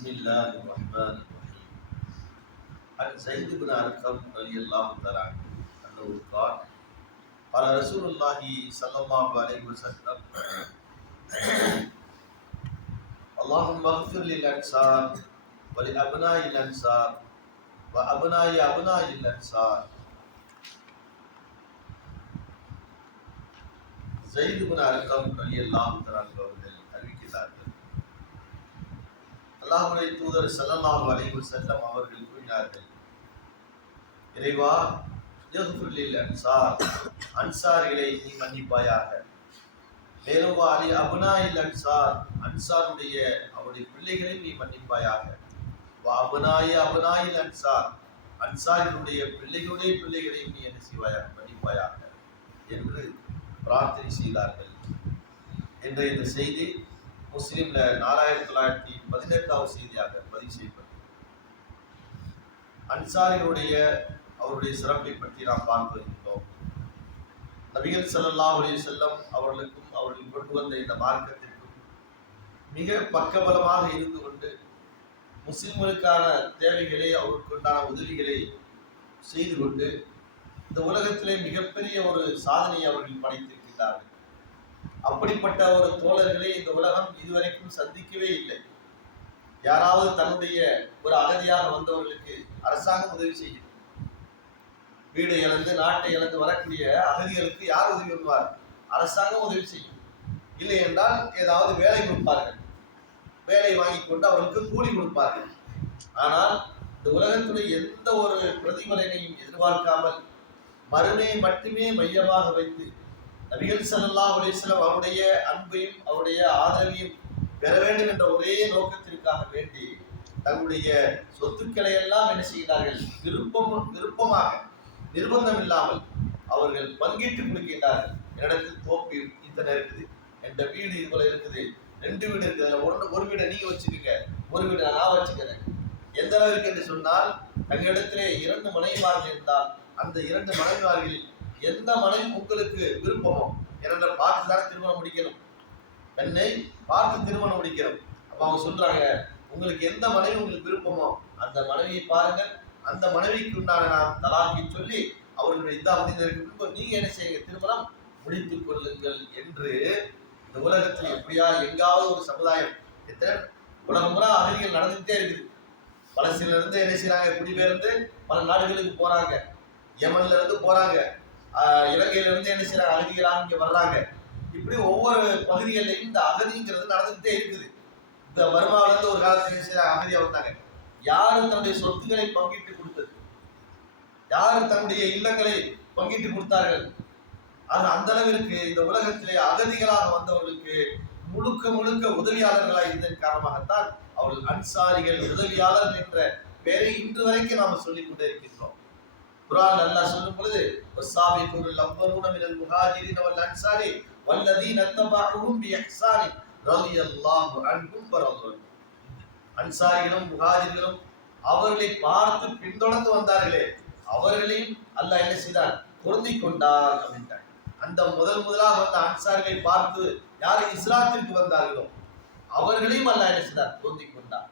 بسم الله الرحمن الرحيم عن زيد بن أرقم رضي الله تعالى عنه أنه قال قال رسول الله صلى الله عليه وسلم اللهم اغفر للأنصار ولأبناء الأنصار وأبناء أبناء الأنصار زيد بن أرقم رضي الله تعالى عنه அவர்கள் அறிவிக்கிறார்கள் அல்லாஹுடைய தூதர் ஸல்லல்லாஹு அலைஹி செல்லம் அவர்கள் கூறினார்கள். இறைவா யக்ஃபிர்லில் அன்சார் அன்சார்களை நீ மன்னிப்பாயாக. மேலும் அலி அபுனா இல் அன்சார் அன்சாருடைய அவருடைய பிள்ளைகளை நீ மன்னிப்பாயாக. வா அபுனாய அபுனாயில் அன்சார் அன்சாரினுடைய பிள்ளைகளுடைய பிள்ளைகளை நீ என்ன செய்வாயாக மன்னிப்பாயாக. என்று பிரார்த்தனை செய்தார்கள். என்ற இந்த செய்தி முஸ்லீம்ல நாலாயிரத்தி தொள்ளாயிரத்தி பதினெட்டாவது செய்தியாக பதிவு செய்யப்பட்டது. அன்சாரிகளுடைய அவருடைய சிறப்பை பற்றி நாம் பார்த்து வருகின்றோம் நபிகள் செல்லல்லா அலைஹி செல்லம் அவர்களுக்கும் அவர்கள் கொண்டு வந்த இந்த மார்க்கத்திற்கும் மிக பக்கபலமாக இருந்து கொண்டு முஸ்லிம்களுக்கான தேவைகளை அவருக்குண்டான உதவிகளை செய்து கொண்டு இந்த உலகத்திலே மிகப்பெரிய ஒரு சாதனையை அவர்கள் படைத்திருக்கிறார்கள் அப்படிப்பட்ட ஒரு தோழர்களை இந்த உலகம் இதுவரைக்கும் சந்திக்கவே இல்லை. யாராவது தன்னுடைய ஒரு அகதியாக வந்தவர்களுக்கு அரசாங்கம் உதவி செய்யும் வீடு இழந்து நாட்டை இழந்து வரக்கூடிய அகதிகளுக்கு யார் உதவி பண்ணுவார்? அரசாங்கம் உதவி செய்யும். இல்லை என்றால் ஏதாவது வேலை கொடுப்பார்கள். வேலை வாங்கி கொண்டு அவர்களுக்கு கூலி கொடுப்பார்கள். ஆனால் இந்த உலகத்துடைய எந்த ஒரு பிரதிபலனையும் எதிர்பார்க்காமல் மருமையை மட்டுமே மையமாக வைத்து நபிகள் சல்லா அலைஹி அவருடைய அன்பையும் அவருடைய ஆதரவையும் பெற வேண்டும் என்ற ஒரே நோக்கத்திற்காக வேண்டி தங்களுடைய சொத்துக்களை எல்லாம் என்ன செய்கிறார்கள் விருப்பம் விருப்பமாக நிர்பந்தம் இல்லாமல் அவர்கள் பங்கிட்டு கொடுக்கின்றார்கள். என்னிடத்தில் தோப்பு இத்தனை இருக்குது. என்ற வீடு இது போல இருக்குது. ரெண்டு வீடு இருக்குது. ஒன்று ஒரு வீடை நீங்க வச்சுக்கோங்க. ஒரு வீடை நான் வச்சுக்கிறேன். எந்த அளவுக்கு என்று சொன்னால் தங்களிடத்திலே இரண்டு மனைவிமார்கள் இருந்தால் அந்த இரண்டு மனைவிமார்களில் எந்த மனைவி உங்களுக்கு விருப்பமோ இரண்ட பார்த்து தானே திருமணம் முடிக்கணும். பெண்ணை பார்த்து திருமணம் முடிக்கணும். அப்ப அவங்க சொல்றாங்க உங்களுக்கு எந்த மனைவி உங்களுக்கு விருப்பமோ அந்த மனைவியை பாருங்கள் அந்த மனைவிக்கு உண்டான நான் தலாக்கி சொல்லி அவர்களுடைய இதா முடிந்ததற்கு பின்பு நீங்க என்ன செய்யுங்க? திருமணம் முடித்துக் கொள்ளுங்கள் என்று இந்த உலகத்தில் எப்படியா எங்காவது ஒரு சமுதாயம் எத்தனை உலகம் பூரா அகதிகள் நடந்துகிட்டே இருக்குது. பலஸ்தீன்ல இருந்து என்ன செய்யறாங்க குடிபெயர்ந்து பல நாடுகளுக்கு போறாங்க. யமன்ல இருந்து போறாங்க. இலங்கையிலிருந்து இலங்கையில இருந்து என்ன செய்யறாங்க அகதிகளாக இங்க வர்றாங்க. இப்படி ஒவ்வொரு பகுதிகளிலையும் இந்த அகதிங்கிறது நடந்துகிட்டே இருக்குது. இந்த பர்மாவில ஒரு காலத்துல செய்யறாங்க அகதியா வந்தாங்க. யாரு தன்னுடைய சொத்துக்களை பங்கிட்டு கொடுத்தது? யார் தன்னுடைய இல்லங்களை பங்கிட்டு கொடுத்தார்கள்? அது அந்த அளவிற்கு இந்த உலகத்திலே அகதிகளாக வந்தவர்களுக்கு முழுக்க முழுக்க உதவியாளர்களாக இருந்ததன் காரணமாகத்தான் அவர்கள் அன்சாரிகள் உதவியாளர் என்ற பெயரை இன்று வரைக்கும் நாம சொல்லிக் கொண்டே இருக்கின்றோம். குரான் அல்லாஹ் சொல்லும் பொழுது வஸ்ஸாபிகூனல் அவ்வலூன மினல் முஹாஜிரின வல் அன்சாரி வல்லதீன தபஅஹும் பிஇஹ்சானி ரலியல்லாஹு அன்ஹும் வரது அன்சாரிகளும் முஹாஜிர்களும் அவர்களை பார்த்து பின்தொடர்ந்து வந்தார்களே அவர்களையும் அல்லாஹ் என்ன செய்தார்? பொருந்தி கொண்டார் அப்படின்ட்டார். அந்த முதல் முதலாக வந்த அன்சாரிகளை பார்த்து யார் இஸ்லாத்திற்கு வந்தார்களோ அவர்களையும் அல்லாஹ் என்ன செய்தார்? பொருந்தி கொண்டார்.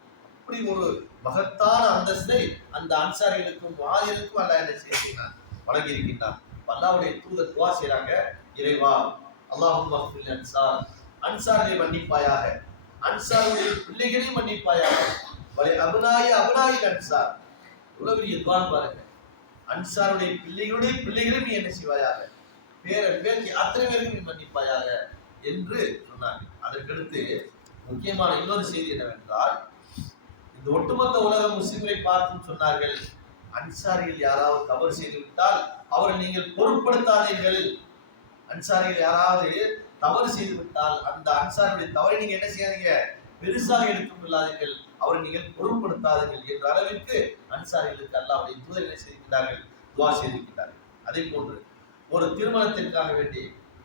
அப்படி ஒரு மகத்தான அந்தஸ்தை அந்த அன்சாரிகளுக்கும் முஹாஜிர்களுக்கும் அல்லா என்ன செய்கிறார் வழங்கி அல்லாவுடைய தூதர் துவா செய்யறாங்க இறைவா அல்லாஹும் மஃபில் அன்சார். அன்சாரை மன்னிப்பாயாக. அன்சாருடைய பிள்ளைகளையும் மன்னிப்பாயாக. வலை அபுனாய அபுனாயில் அன்சார். இவ்வளவு பெரிய துவான் பாருங்க. அன்சாருடைய பிள்ளைகளுடைய பிள்ளைகளையும் நீ என்ன செய்வாயாக? பேரன் பேருக்கு அத்தனை பேருக்கும் நீ மன்னிப்பாயாக என்று சொன்னாங்க. அதற்கடுத்து முக்கியமான இன்னொரு செய்தி என்னவென்றால் இந்த ஒட்டுமொத்த உலக முஸ்லிம்களை பார்த்தும் சொன்னார்கள் அன்சாரிகள் யாராவது தவறு செய்து விட்டால் அவரை நீங்கள் பொருட்படுத்தாதீர்கள். அன்சாரிகள் யாராவது தவறு செய்து விட்டால் அந்த அன்சாரியுடைய தவறை நீங்க என்ன செய்யாதீங்க? பெருசாக எடுத்துக் கொள்ளாதீர்கள் அவரை நீங்கள் பொருட்படுத்தாதீர்கள் என்ற அளவிற்கு அன்சாரிகளுக்கு அல்லாவுடைய என்ன செய்திருக்கிறார்கள்? துவா செய்திருக்கிறார்கள். அதே போன்று ஒரு திருமணத்திற்காக வேண்டி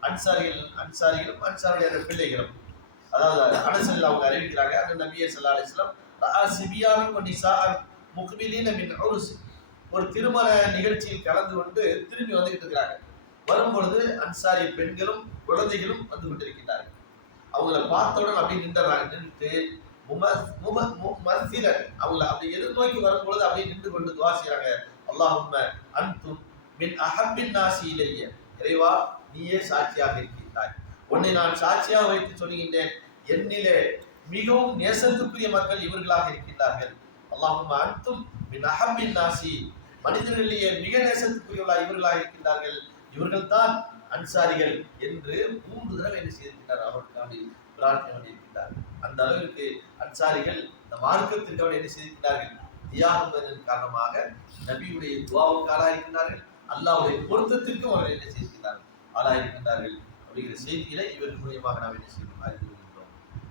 அன்சாரிகள் அன்சாரிகளும் அன்சாரியுடைய பிள்ளைகளும் அதாவது அனசல் அவங்க அறிவிக்கிறாங்க அந்த நபியை சல்லா அலிஸ்லாம் சிபியானும் நிசான் மின் ஒரு திருமண நிகழ்ச்சியில் கலந்து கொண்டு திரும்பி வந்துகிட்டு இருக்கிறாங்க வரும்பொழுது அன்சாரி பெண்களும் குழந்தைகளும் வந்து கொண்டிருக்கிறார்கள் அவங்கள பார்த்தவுடன் அப்படியே நின்றாங்க நின்றுட்டு மும- அவங்கள அப்படி எதிர்நோக்கி வரும்பொழுது அப்படியே நின்று கொண்டு துவா செய்றாங்க அல்லாஹும்ம அன்தும் மின் அஹப்பின் நாசி இலைய. இறைவா நீயே சாட்சியாக இருக்கின்றாய். உன்னை நான் சாட்சியாக வைத்து சொல்லுகின்றேன். என்னிலே மிகவும் நேசத்துக்குரிய மக்கள் இவர்களாக இருக்கின்றார்கள். அல்லாஹும் அனைத்தும் மின் அஹப்பின் நாசி. மனிதர்களிலேயே மிக நேசத்துக்குரியவர்களாக இவர்களாக இருக்கின்றார்கள். இவர்கள் தான் அன்சாரிகள் என்று மூன்று தடவை என்ன செய்திருக்கிறார் அவர்களுக்காண்டி பிரார்த்தனை பண்ணியிருக்கிறார் அந்த அளவிற்கு அன்சாரிகள் இந்த மார்க்கத்திற்கு அவர் என்ன செய்திருக்கிறார்கள் தியாகம் காரணமாக நபியுடைய துவாவுக்கு ஆளாயிருக்கிறார்கள் அல்லாவுடைய பொருத்தத்திற்கும் அவர்கள் என்ன செய்திருக்கிறார்கள் ஆளாயிருக்கின்றார்கள் அப்படிங்கிற செய்திகளை இவர்கள் மூலியமாக நாம் என்ன செய்யணும்? அறிந்து